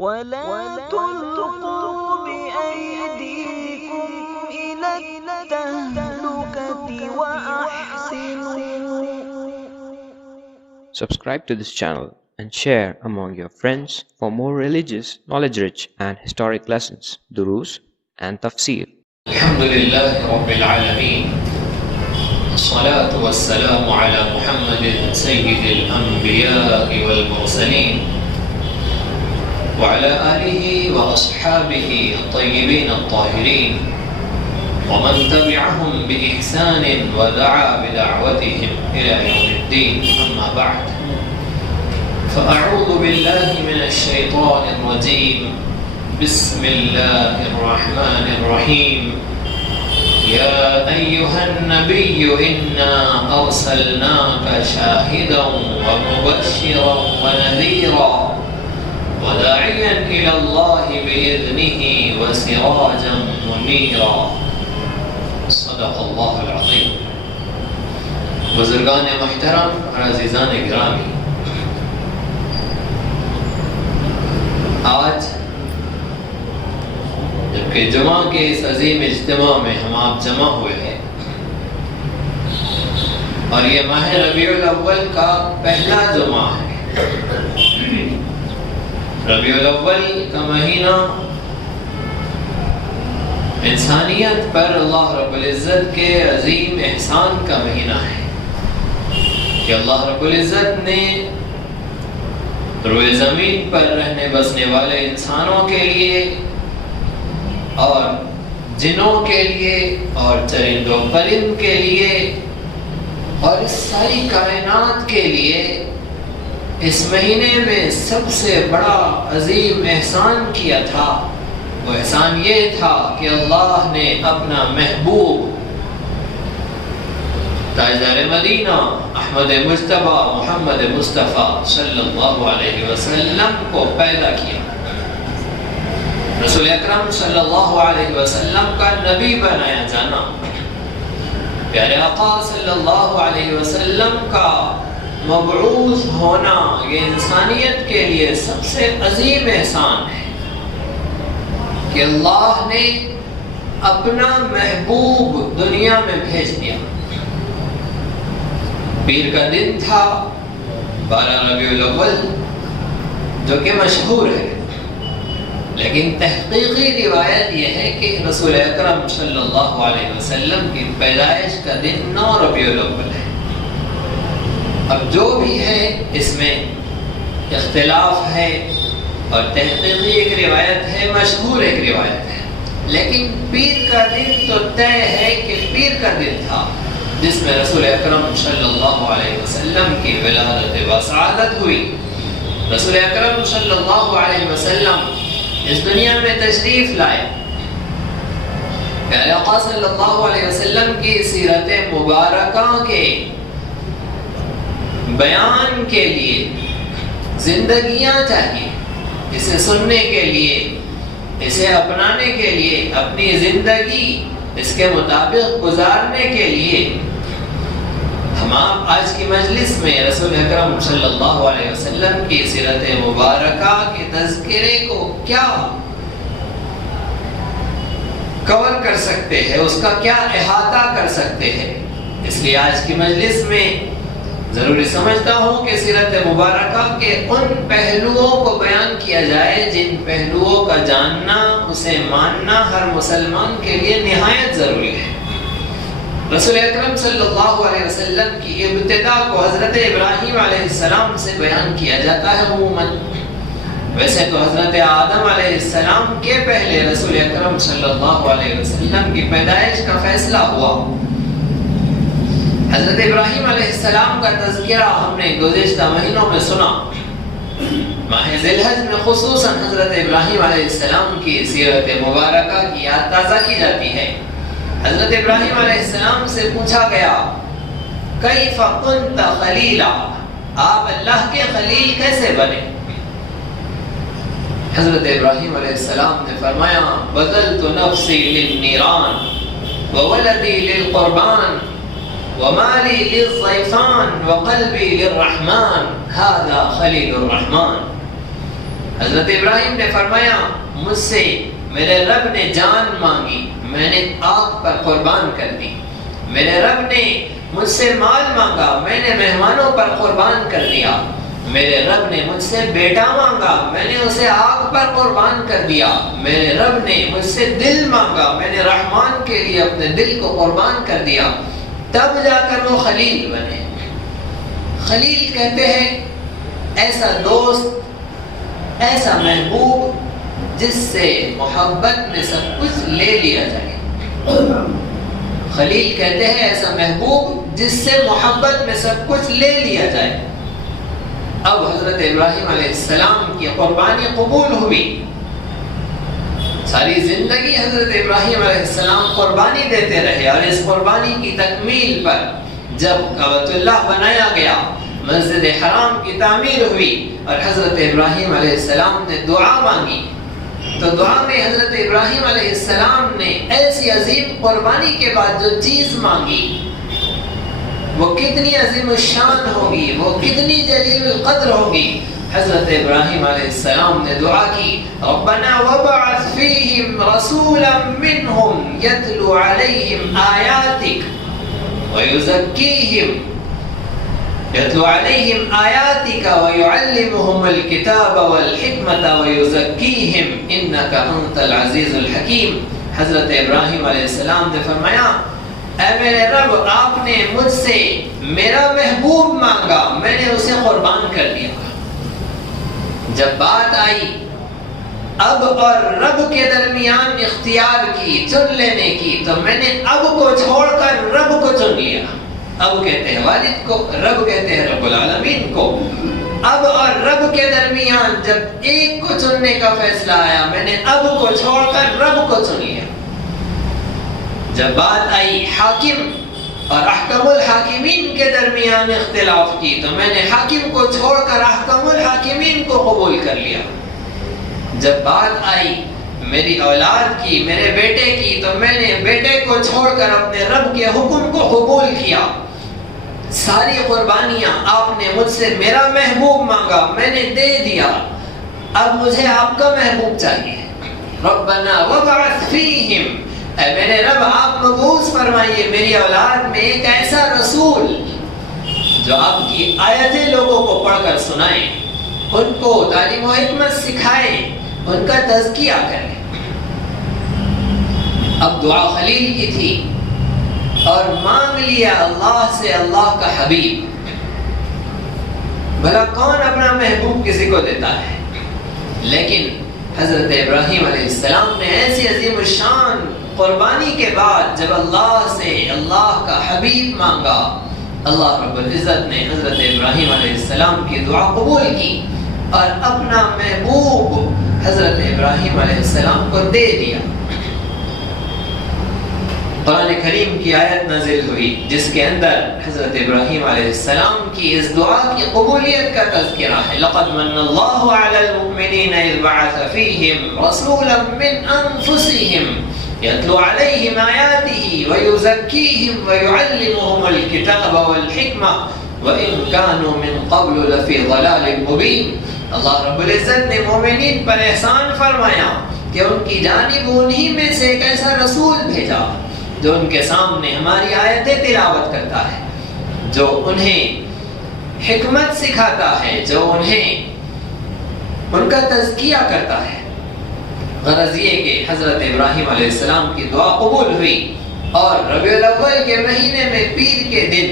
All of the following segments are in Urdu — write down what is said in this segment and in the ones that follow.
ولا تلقوا بأيديكم إلى التهلكة وأحسنوا. Subscribe to this channel and share among your friends for more religious, knowledge-rich and historic lessons, durus and tafsir. الحمد لله رب العالمين، الصلاة والسلام على محمد سيد الأنبياء والمرسلين وعلى آله وأصحابه الطيبين الطاهرين ومن تبعهم بإحسان ودعا بدعوتهم إلى يوم الدين. أما بعد، فأعوذ بالله من الشيطان الرجيم. بسم الله الرحمن الرحيم. يا أيها النبي إنا أرسلناك شاهدا ومبشرا ونذيرا وداعيا إلى الله بإذنه وسراجا منيرا. صدق الله العظيم. بزرگان محترم اور عزیزان گرامی، آج جبکہ جمعہ کے اس عظیم اجتماع میں ہم آپ جمع ہوئے ہیں اور یہ ماہ ربیع الاول کا پہلا جمعہ ہے. ربیع الاول کا مہینہ انسانیت پر اللہ رب العزت کے عظیم احسان کا مہینہ ہے کہ اللہ رب العزت نے روئے زمین پر رہنے بسنے والے انسانوں کے لیے اور جنوں کے لیے اور چرند و پرند کے لیے اور اس ساری کائنات کے لیے اس مہینے میں سب سے بڑا عظیم احسان کیا تھا. وہ احسان یہ تھا کہ اللہ نے اپنا محبوب تاجدار مدینہ احمد مجتبی محمد مصطفیٰ صلی اللہ علیہ وسلم کو پیدا کیا. رسول اکرم صلی اللہ علیہ وسلم کا نبی بنایا جانا، پیارے آقا صلی اللہ علیہ وسلم کا مبعوث ہونا، یہ انسانیت کے لیے سب سے عظیم احسان ہے کہ اللہ نے اپنا محبوب دنیا میں بھیج دیا. پیر کا دن تھا 12 ربیع الاول، جو کہ مشہور ہے، لیکن تحقیقی روایت یہ ہے کہ رسول اکرم صلی اللہ علیہ وسلم کی پیدائش کا دن 9 ربیع الاول ہے. اب جو بھی ہے اس میں اختلاف ہے اور تحقیقی ایک روایت ہے، مشہور ایک روایت ہے، لیکن پیر کا دن تو طے ہے کہ پیر کا دن تھا جس میں رسول اکرم صلی اللہ علیہ وسلم کی ولادت و سعادت ہوئی. رسول اکرم صلی اللہ علیہ وسلم اس دنیا میں تشریف لائے. پیارے آقا صلی اللہ علیہ وسلم کی سیرت مبارکہ کے بیان کے لیے زندگیاں چاہیے، اسے سننے کے لیے، اسے اپنانے کے لیے، اپنی زندگی اس کے مطابق گزارنے کے لیے ہم آج کی مجلس میں رسول اکرم صلی اللہ علیہ وسلم کی سیرت مبارکہ کے تذکرے کو کیا کور کر سکتے ہیں، اس کا کیا احاطہ کر سکتے ہیں. اس لیے آج کی مجلس میں ضروری سمجھتا ہوں کہ سیرت مبارکہ کے ان پہلوؤں کو بیان کیا جائے جن پہلوؤں کا جاننا، اسے ماننا ہر مسلمان کے لیے نہایت ضروری ہے. رسول اکرم صلی اللہ علیہ وسلم کی ابتدا کو حضرت ابراہیم علیہ السلام سے بیان کیا جاتا ہے عموماً. ویسے تو حضرت آدم علیہ السلام کے پہلے رسول اکرم صلی اللہ علیہ وسلم کی پیدائش کا فیصلہ ہوا. حضرت ابراہیم علیہ السلام کا تذکرہ ہم نے گزشتہ مہینوں میں سنا. ماہ ذی الحج میں خصوصاً حضرت ابراہیم علیہ السلام کی سیرت مبارکہ کی یاد تازہ کی جاتی ہے. حضرت ابراہیم علیہ السلام سے پوچھا گیا کیف کنت خلیلا، آپ اللہ کے خلیل کیسے بنے؟ حضرت ابراہیم علیہ السلام نے فرمایا بدلت نفسی للنیران وولدی للقربان ومالی للضیفان وقلبی للرحمن هذا خلیل الرحمن. حضرت ابراہیم نے فرمایا مجھ سے میرے رب نے جان مانگی، میں نے آگ پر قربان کر دی. میرے رب نے مجھ سے مال مانگا، میں نے مہمانوں پر قربان کر دیا. میرے رب نے مجھ سے بیٹا مانگا، میں نے اسے آگ پر قربان کر دیا. میرے رب نے مجھ سے دل مانگا، میں نے رحمان کے لیے اپنے دل کو قربان کر دیا. تب جا کر وہ خلیل بنے. خلیل کہتے ہیں ایسا دوست، ایسا محبوب جس سے محبت میں سب کچھ لے لیا جائے. خلیل کہتے ہیں ایسا محبوب جس سے محبت میں سب کچھ لے لیا جائے. اب حضرت ابراہیم علیہ السلام کی قربانی قبول ہوئی. ساری زندگی حضرت ابراہیم علیہ السلام قربانی دیتے رہے، اور اس قربانی کی تکمیل پر جب کعبۃ اللہ بنایا گیا، مسجد حرام کی تعمیر ہوئی اور حضرت ابراہیم علیہ السلام نے دعا مانگی، تو دعا میں حضرت ابراہیم علیہ السلام نے ایسی عظیم قربانی کے بعد جو چیز مانگی وہ کتنی عظیم الشان ہوگی، وہ کتنی جلیل القدر ہوگی. حضرت ابراہیم علیہ السلام نے دعا کی ربنا وابعث فیہم رسولا منہم یتلو علیہم آیاتک ویزکیہم یتلو علیہم آیاتک ویعلمہم الکتاب والحکمت ویزکیہم انک انت العزیز الحکیم. حضرت ابراہیم علیہ السلام نے فرمایا اے میرے رب، آپ نے مجھ سے میرا محبوب مانگا، میں نے اسے قربان کر دیا. جب بات آئی اب اور رب کے درمیان اختیار کی، چن لینے کی، تو میں نے اب کو چھوڑ کر رب کو چن لیا. اب کہتے ہیں والد کو، رب کہتے ہیں رب العالمین کو. اب اور رب کے درمیان جب ایک کو چننے کا فیصلہ آیا، میں نے اب کو چھوڑ کر رب کو چن لیا. جب بات آئی حاکم اور احکم الحاکمین کے درمیان اختلاف کی، تو میں نے حاکم کو چھوڑ کر احکم الحاکمین کو قبول کر لیا. جب بات آئی میری اولاد کی، میرے بیٹے کی، تو میں نے بیٹے کو چھوڑ کر اپنے رب کے حکم کو قبول کیا. ساری قربانیاں آپ نے مجھ سے میرا محبوب مانگا، میں نے دے دیا. اب مجھے آپ کا محبوب چاہیے. ربنا وابعث فیہم، اے میرے رب آپ مبعوث فرمائیے میری اولاد میں ایک ایسا رسول جو آپ کی آیتیں لوگوں کو پڑھ کر سنائے، ان کو تعلیم و حکمت سکھائے، ان کا تزکیہ کرے. اب دعا خلیل کی تھی اور مانگ لیا اللہ سے اللہ کا حبیب. بھلا کون اپنا محبوب کسی کو دیتا ہے؟ لیکن حضرت ابراہیم علیہ السلام نے ایسی عظیم الشان قربانی کے بعد جب اللہ سے اللہ کا حبیب مانگا، اللہ رب العزت نے حضرت ابراہیم علیہ السلام کی دعا قبول کی اور اپنا محبوب حضرت ابراہیم علیہ السلام کو دے دیا. قرآن کریم کی آیت نازل ہوئی جس کے اندر حضرت ابراہیم علیہ السلام کی اس دعا کی قبولیت کا تذکرہ ہے. لقد من اللہ علی المؤمنین اذ بعث فیہم رسولا من انفسہم یتلو علیہم آیاتہ ویزکیہم ویعلمہم الکتاب والحکمہ وَإِن كَانُوا مِن قَبْلُ لَفِي ضَلَالٍ مُبِينٍ. اللہ رب العزت نے مومنین پر احسان فرمایا کہ ان کی جانب انہی میں سے ایک ایسا رسول بھیجا جو ان کے سامنے ہماری آیتیں تلاوت کرتا ہے، جو انہیں حکمت سکھاتا ہے، جو انہیں ان کا تزکیہ کرتا ہے. غرض یہ کہ حضرت ابراہیم علیہ السلام کی دعا قبول ہوئی اور ربیع الاول کے مہینے میں پیر کے دن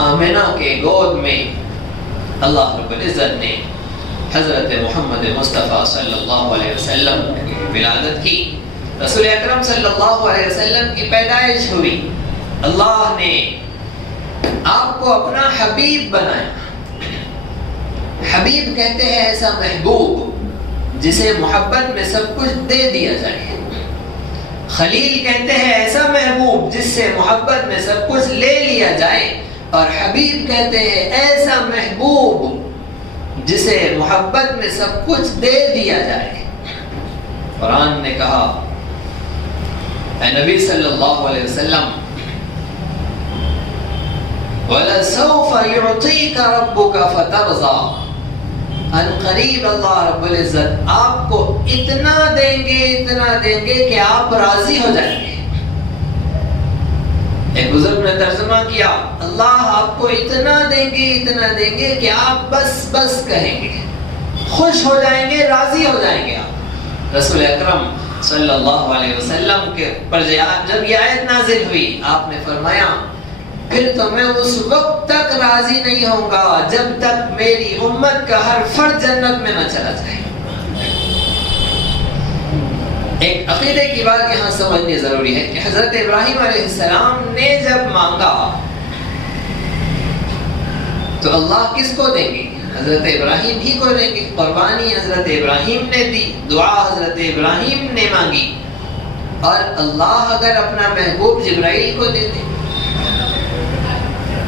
آمنہ کے گود میں اللہ رب العزت نے حضرت محمد مصطفیٰ صلی اللہ علیہ وسلم کی ولادت کی. رسول اکرم صلی اللہ علیہ وسلم کی پیدائش ہوئی. اللہ نے آپ کو اپنا حبیب بنایا. حبیب کہتے ہیں ایسا محبوب جسے محبت میں سب کچھ دے دیا جائے. خلیل کہتے ہیں ایسا محبوب جس سے محبت میں سب کچھ لے لیا جائے. اور حبیب کہتے ہیں ایسا محبوب جسے محبت میں سب کچھ دے دیا جائے. قرآن نے کہا اے نبی صلی اللہ علیہ وسلم وَلَسَوْفَ يُعْطِيكَ رَبُّكَ فَتَرْضَى. ان قریب اللہ رب العزت آپ کو اتنا دیں گے کہ آپ راضی ہو جائیں گے. ایک بزرگ نے ترجمہ کیا اللہ آپ کو اتنا دیں گے کہ آپ بس بس کہیں گے, خوش ہو جائیں گے, راضی ہو جائیں گے آپ. رسول اکرم صلی اللہ علیہ وسلم کے پر جب یہ آیت نازل ہوئی آپ نے فرمایا پھر تو میں اس وقت تک راضی نہیں ہوں گا جب تک میری امت کا ہر فرد جنت میں نہ چلا جائے. ایک عقیدے کی بات یہاں سمجھنی ضروری ہے کہ حضرت ابراہیم علیہ السلام نے جب مانگا تو اللہ کس کو دیں گے؟ حضرت ابراہیم ہی کو دیں گے. قربانی حضرت ابراہیم نے دی, دعا حضرت ابراہیم نے مانگی, اور اللہ اگر اپنا محبوب جبرائیل کو دے دے,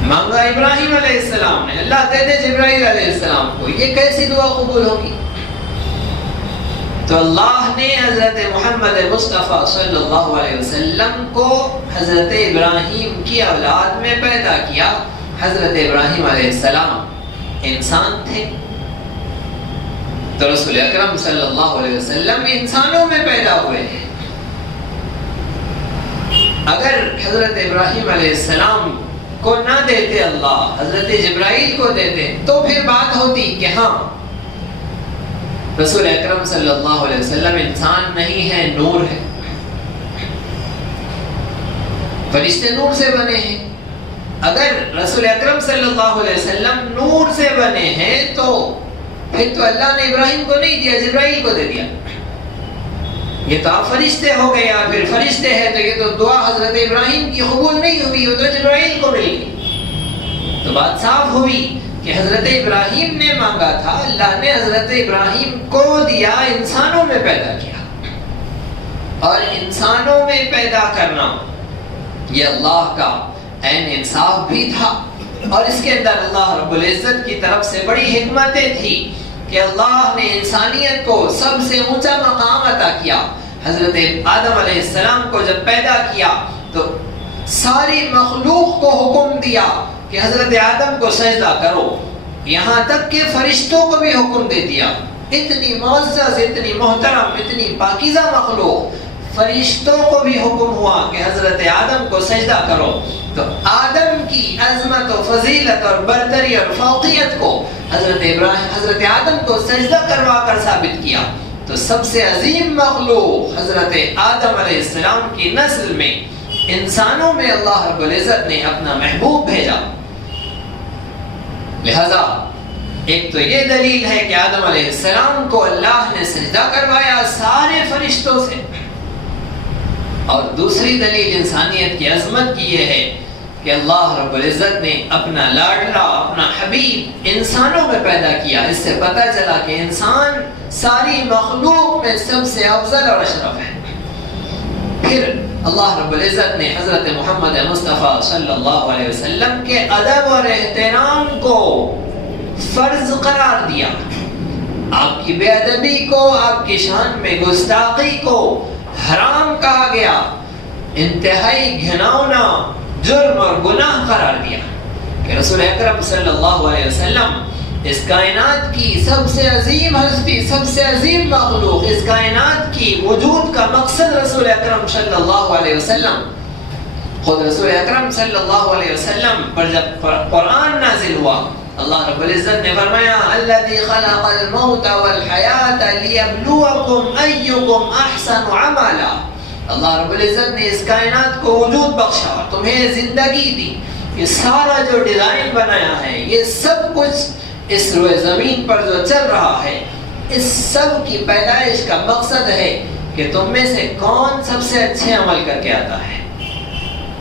مانگا ابراہیم علیہ السلام نے, اللہ دے دے جبرائیل علیہ السلام کو, یہ کیسی دعا قبول ہوگی؟ تو اللہ نے حضرت محمد مصطفیٰ صلی اللہ علیہ وسلم کو حضرت ابراہیم کی اولاد میں پیدا کیا. حضرت ابراہیم علیہ السلام انسان تھے تو رسول اکرم صلی اللہ علیہ وسلم انسانوں میں پیدا ہوئے ہیں. اگر حضرت ابراہیم علیہ السلام کو نہ دیتے اللہ, حضرت جبرائیل کو دیتے, تو پھر بات ہوتی کہ ہاں رسول اکرم صلی اللہ علیہ وسلم انسان نہیں ہے, نور ہے. فرشتے نور سے بنے ہیں. اگر رسول اکرم صلی اللہ علیہ وسلم نور سے بنے ہیں تو پھر تو اللہ نے ابراہیم کو نہیں دیا, جبرائیل کو دے دیا. یہ تو آپ فرشتے ہو گئے, یا پھر فرشتے ہیں تو یہ تو دعا حضرت ابراہیم کی قبول نہیں ہوئی, وہ تو جبرائیل کو مل گئی. تو بات صاف ہوئی کہ حضرت ابراہیم نے مانگا تھا, اللہ نے حضرت ابراہیم کو دیا, انسانوں میں پیدا کیا. اور انسانوں میں پیدا کرنا یہ اللہ کا عین انصاف بھی تھا, اور اس کے اندر اللہ رب العزت کی طرف سے بڑی حکمتیں تھی کہ اللہ نے انسانیت کو سب سے اونچا مقام عطا کیا. حضرت آدم علیہ السلام کو جب پیدا کیا تو ساری مخلوق کو حکم دیا کہ حضرت آدم کو سجدہ کرو, یہاں تک کہ فرشتوں کو بھی حکم دے دیا. اتنی معزز, اتنی محترم, اتنی پاکیزہ مخلوق, فرشتوں کو بھی حکم ہوا کہ حضرت آدم کو سجدہ کرو. تو آدم کی عظمت و فضیلت اور برتری اور فوقیت کو حضرت آدم کو سجدہ کروا کر ثابت کیا. تو سب سے عظیم مخلوق حضرت آدم علیہ السلام کی نسل میں, انسانوں میں اللہ رب العزت نے اپنا محبوب بھیجا. لہذا ایک تو یہ دلیل ہے کہ آدم علیہ السلام کو اللہ نے سجدہ کروایا سارے فرشتوں سے, اور دوسری دلیل انسانیت کی عظمت کی یہ ہے کہ اللہ رب العزت نے اپنا لاڈلا, اپنا حبیب انسانوں میں پیدا کیا. اس سے پتہ چلا کہ انسان ساری مخلوق میں سب سے افضل اور اشرف ہے. پھر اللہ رب العزت نے حضرت محمد مصطفیٰ صلی اللہ علیہ وسلم کے ادب اور احترام کو فرض قرار دیا. آپ کی بے ادبی کو, آپ کی شان میں گستاخی کو حرام کہا گیا, انتہائی گھناؤنا جرم اور گناہ قرار دیا. کہ رسول اکرم صلی اللہ علیہ وسلم اس کائنات کی سب سے عظیم ہستی, سب سے عظیم مخلوق, اس کائنات کی وجود کا مقصد رسول اکرم صلی اللہ علیہ وسلم, خود رسول اکرم صلی اللہ علیہ وسلم پر جب قرآن نازل ہوا, اللہ رب العزت نے فرمایا الذی خلق الموت والحیات لیبلوکم ایکم احسن عملا. اللہ رب العزت نے اس کائنات کو وجود بخشا اور تمہیں زندگی دی. یہ سارا جو ڈیزائن بنایا ہے, یہ سب کچھ اس روئے زمین پر جو چل رہا ہے, اس سب کی پیدائش کا مقصد ہے کہ تم میں سے کون سب سے اچھے عمل کر کے آتا ہے.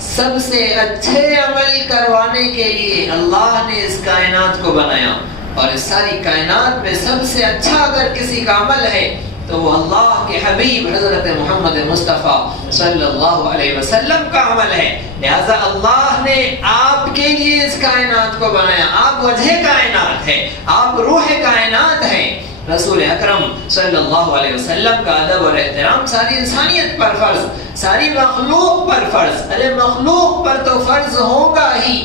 سب سے اچھے عمل کروانے کے لیے اللہ نے اس کائنات کو بنایا, اور اس ساری کائنات میں سب سے اچھا اگر کسی کا عمل ہے تو وہ اللہ کے حبیب حضرت محمد مصطفیٰ صلی اللہ علیہ وسلم کا عمل ہے. لہذا اللہ نے آپ کے لیے اس کائنات کو بنایا. آپ وجہ کائنات ہے, آپ روح کائنات ہیں. رسول اکرم صلی اللہ علیہ وسلم کا ادب اور احترام ساری انسانیت پر فرض, ساری مخلوق پر فرض. ارے مخلوق پر تو فرض ہوگا ہی,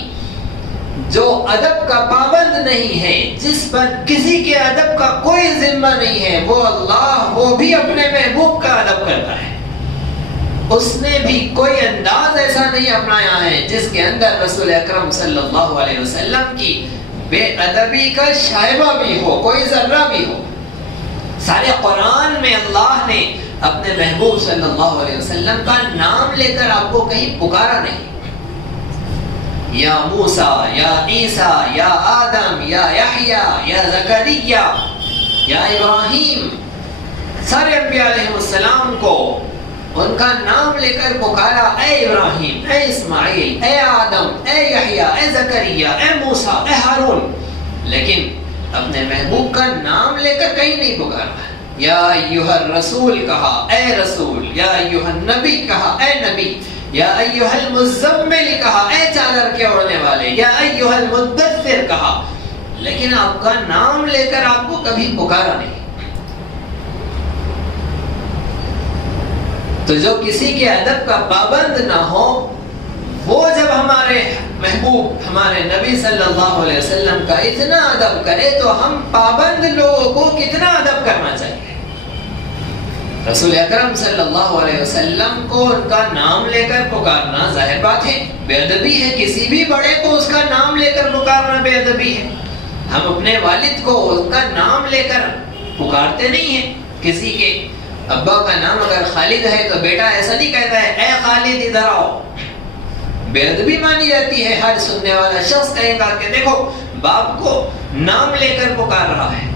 جو ادب کا پابند نہیں ہے، جس پر کسی کے ادب کا کوئی ذمہ نہیں ہے، وہ اللہ وہ بھی اپنے محبوب کا ادب کرتا ہے۔ اس نے بھی کوئی انداز ایسا نہیں اپنایا ہے جس کے اندر رسول اکرم صلی اللہ علیہ وسلم کی بے ادبی کا شائبہ بھی ہو، کوئی ذرہ بھی ہو۔ سارے قرآن میں اللہ نے اپنے محبوب صلی اللہ علیہ وسلم کا نام لے کر آپ کو کہیں پکارا نہیں۔ یا موسیٰ، یا عیسیٰ، یا آدم، یا یحییٰ، یا زکریا، یا ابراہیم، سارے انبیاء علیہ السلام کو ان کا نام لے کر پکارا، اے ابراہیم، اے اسماعیل، اے آدم، اے یحییٰ، اے زکریا، اے موسیٰ، اے ہارون، لیکن اپنے محبوب کا نام لے کر کہیں نہیں پکارا۔ یا ایھا الرسول کہا، اے رسول، یا ایھا النبی کہا، اے نبی، یا ایھا المزمل کہا، اے چادر کے اوڑھنے والے، یا ایھا المدثر کہا، لیکن آپ کا نام لے کر آپ کو کبھی پکارا نہیں۔ تو جو کسی کے ادب کا پابند نہ ہو، وہ جب ہمارے محبوب ہمارے نبی صلی اللہ علیہ وسلم کا اتنا ادب کرے تو ہم پابند لوگوں کو کتنا ادب کرنا چاہیے۔ رسول اکرم صلی اللہ علیہ وسلم کو ان کا نام لے کر پکارنا ظاہر بات ہے بے ادبی ہے، کسی بھی بڑے کو اس کا نام لے کر پکارنا بے ادبی ہے۔ ہم اپنے والد کو اس کا نام لے کر پکارتے نہیں ہیں۔ کسی کے ابا کا نام اگر خالد ہے تو بیٹا ایسا نہیں کہتا ہے، اے خالد ادھر آؤ، بے ادبی مانی جاتی ہے۔ ہر سننے والا شخص کہے گا کہ دیکھو باپ کو نام لے کر پکار رہا ہے،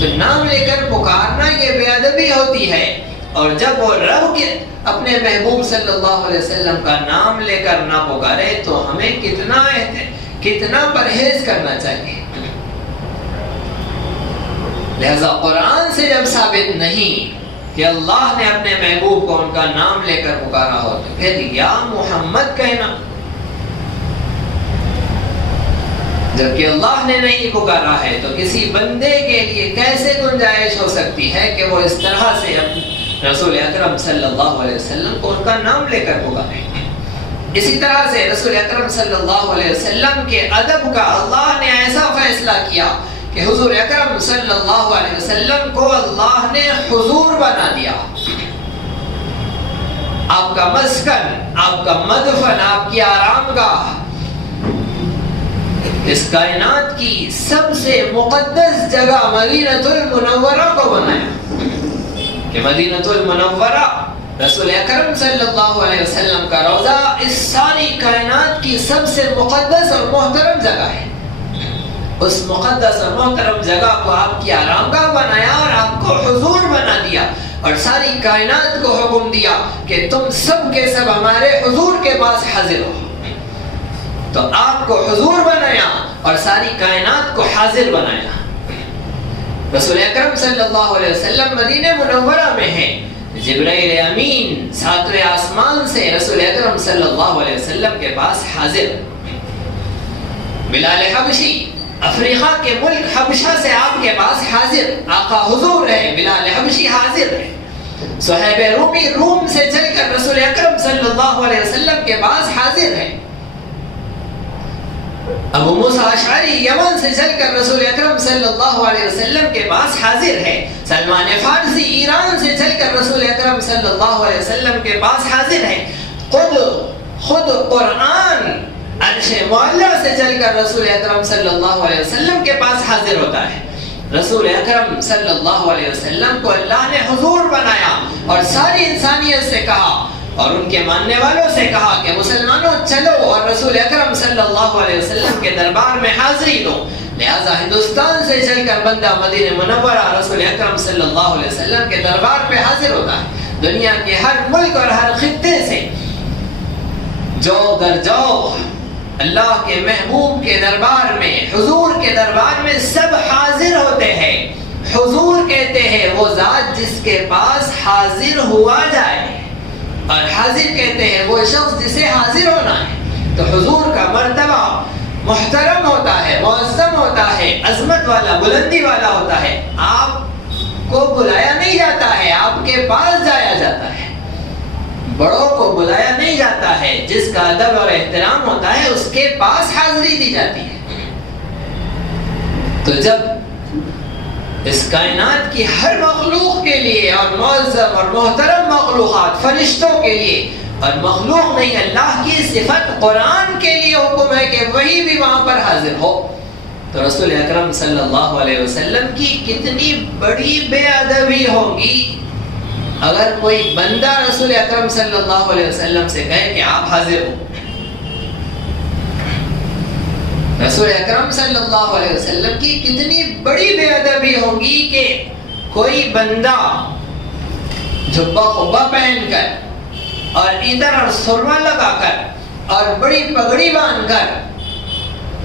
تو نام لے کر پکارنا یہ بے ادبی ہوتی ہے۔ اور جب وہ رب کے اپنے محبوب صلی اللہ علیہ وسلم کا نام لے کر نہ پکارے تو ہمیں کتنا پرہیز کرنا چاہیے۔ لہذا قرآن سے جب ثابت نہیں کہ اللہ نے اپنے محبوب کو ان کا نام لے کر پکارا ہو تو پھر یا محمد کہنا، جبکہ اللہ نے نہیں پکارا ہے تو کسی بندے کے لیے کیسے گنجائش ہو سکتی ہے کہ وہ اس طرح سے رسول اکرم صلی اللہ علیہ وسلم کو ان کا نام لے کر پکارے۔ اسی طرح سے رسول اکرم صلی اللہ علیہ وسلم کے ادب کا اللہ نے ایسا فیصلہ کیا کہ حضور اکرم صلی اللہ علیہ وسلم کو اللہ نے حضور بنا دیا۔ آپ کا مسکن، آپ کا مدفن، آپ کی آرام گاہ، اس کائنات کی سب سے مقدس جگہ مدینہ المنورہ کو بنایا کہ مدینہ المنورہ رسول اکرم صلی اللہ علیہ وسلم کا روضہ اس ساری کائنات کی سب سے مقدس اور محترم جگہ ہے۔ اس مقدس اور محترم جگہ کو آپ کی آرام گاہ بنایا اور آپ کو حضور بنا دیا، اور ساری کائنات کو حکم دیا کہ تم سب کے سب ہمارے حضور کے پاس حاضر ہو۔ تو آپ کو حضور بنایا اور ساری کائنات کو حاضر بنایا۔ رسول اکرم صلی اللہ علیہ وسلم مدینہ منورہ میں ہیں، جبرائیل امین ساتویں آسمان سے رسول اکرم صلی اللہ علیہ وسلم کے پاس حاضر۔ بلال حبشی افریقہ کے ملک حبشہ سے آپ کے پاس حاضر، آقا حضور ہے، بلال حبشی حاضر ہے۔ صہیب رومی روم سے چل کر رسول اکرم صلی اللہ علیہ وسلم کے پاس حاضر ہے۔ ابو موسیٰ اشعری یمن سے چل کر رسول اکرم صلی اللہ علیہ وسلم کے پاس حاضر ہے۔ سلمان فارسی ایران سے چل کر رسول اکرم صلی اللہ علیہ وسلم کے پاس حاضر ہے۔ خود قرآن عرش معلیٰ سے چل کر رسول اکرم صلی اللہ علیہ وسلم کے پاس حاضر ہوتا ہے۔ رسول اکرم صلی اللہ علیہ وسلم کو اللہ نے حضور بنایا اور ساری انسانیت سے کہا اور ان کے ماننے والوں سے کہا کہ مسلمانوں چلو اور رسول اکرم صلی اللہ علیہ وسلم کے دربار میں حاضری دو۔ لہذا ہندوستان سے چل کر بندہ مدینہ منورہ رسول اکرم صلی اللہ علیہ وسلم کے دربار پہ حاضر ہوتا ہے۔ دنیا کے ہر ملک اور ہر خطے سے جو در جاؤ اللہ کے محبوب کے دربار میں، حضور کے دربار میں سب حاضر ہوتے ہیں۔ حضور کہتے ہیں وہ ذات جس کے پاس حاضر ہوا جائے، اور حاضر کہتے ہیں وہ شخص جسے حاضر ہونا ہے۔ تو حضور کا مرتبہ محترم ہوتا ہے، معظم ہوتا ہے، عظمت والا، بلندی والا ہوتا ہے۔ آپ کو بلایا نہیں جاتا ہے، آپ کے پاس جایا جاتا ہے۔ بڑوں کو بلایا نہیں جاتا ہے، جس کا ادب اور احترام ہوتا ہے اس کے پاس حاضری دی جاتی ہے۔ تو جب اس کائنات کی ہر مخلوق کے لیے، اور معظم اور محترم مخلوقات فرشتوں کے لیے، اور مخلوق نہیں اللہ کی صفت قرآن کے لیے حکم ہے کہ وہی بھی وہاں پر حاضر ہو، تو رسول اکرم صلی اللہ علیہ وسلم کی کتنی بڑی بے ادبی ہوگی اگر کوئی بندہ رسول اکرم صلی اللہ علیہ وسلم سے کہے کہ آپ حاضر ہو۔ رسول اکرم صلی اللہ علیہ وسلم کی کتنی بڑی بے ادبی ہوگی کہ کوئی بندہ جبہ قبہ پہن کر اور ادھر اور سرما لگا کر اور بڑی پگڑی باندھ کر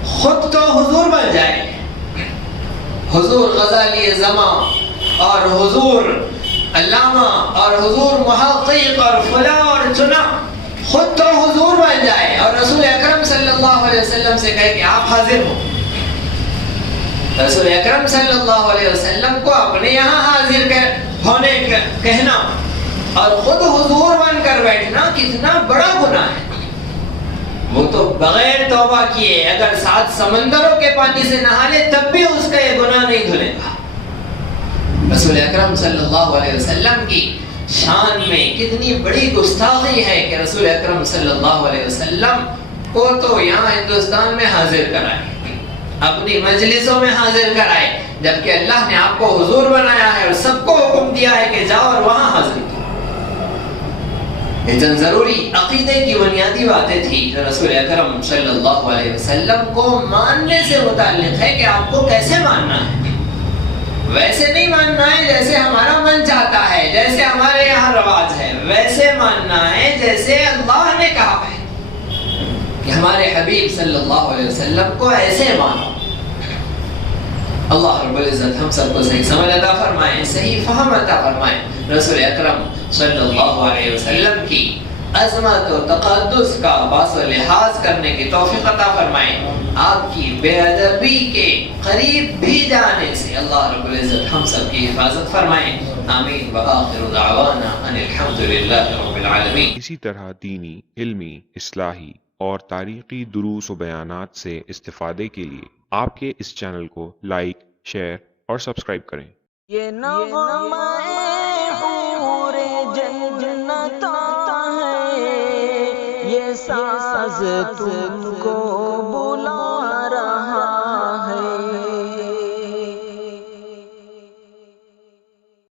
خود تو حضور بن جائے، حضور غزالی زمان اور حضور علامہ اور حضور محقق اور فلاں اور چنا، خود تو حضور بن جائے اور رسول اکرم صلی اللہ علیہ وسلم سے کہے کہ آپ حاضر ہو۔ رسول اکرم صلی اللہ علیہ وسلم کو اپنے یہاں حاضر ہونے کہنا اور خود حضور بن کر بیٹھنا کتنا بڑا گناہ ہے۔ وہ تو بغیر توبہ کیے اگر 7 سمندروں کے پانی سے نہا لے تب بھی اس کا یہ گناہ نہیں دھلے گا۔ رسول اکرم صلی اللہ علیہ وسلم کی شان میں کتنی بڑی گستاخی ہے کہ رسول اکرم صلی اللہ علیہ وسلم کو تو یہاں ہندوستان میں حاضر کرائے، اپنی مجلسوں میں حاضر کرائے، جبکہ اللہ نے آپ کو حضور بنایا ہے اور سب کو حکم دیا ہے کہ جاؤ اور وہاں حاضر کرو۔ اتنا ضروری عقیدے کی بنیادی باتیں تھی جو رسول اکرم صلی اللہ علیہ وسلم کو ماننے سے متعلق ہے کہ آپ کو کیسے ماننا ہے، ویسے نہیں ماننا ہے جیسے ہمارا من چاہتا ہے، جیسے ہمارے یہاں رواج ہے، ویسے ماننا ہے جیسے اللہ نے کہا ہے کہ ہمارے حبیب صلی اللہ علیہ وسلم کو ایسے مانو۔ اللہ رب العزت ہم سب کو صحیح سمجھ عطا فرمائے، صحیح فہم عطا فرمائے، رسول اکرم صلی اللہ علیہ وسلم کی عظمت و تقدس کا باس و لحاظ کرنے کی توفیق عطا فرمائے، آپ کی بے ادبی کے قریب بھی جانے سے اللہ رب العزت ہم سب کی حفاظت فرمائے، آمین وآخر دعوانا ان الحمدللہ رب العالمین۔ اسی طرح دینی، علمی، اصلاحی اور تاریخی دروس و بیانات سے استفادے کے لیے آپ کے اس چینل کو لائک، شیئر اور سبسکرائب کریں۔ یہ نغمہ حور جنت ہے، یہ ساز تم کو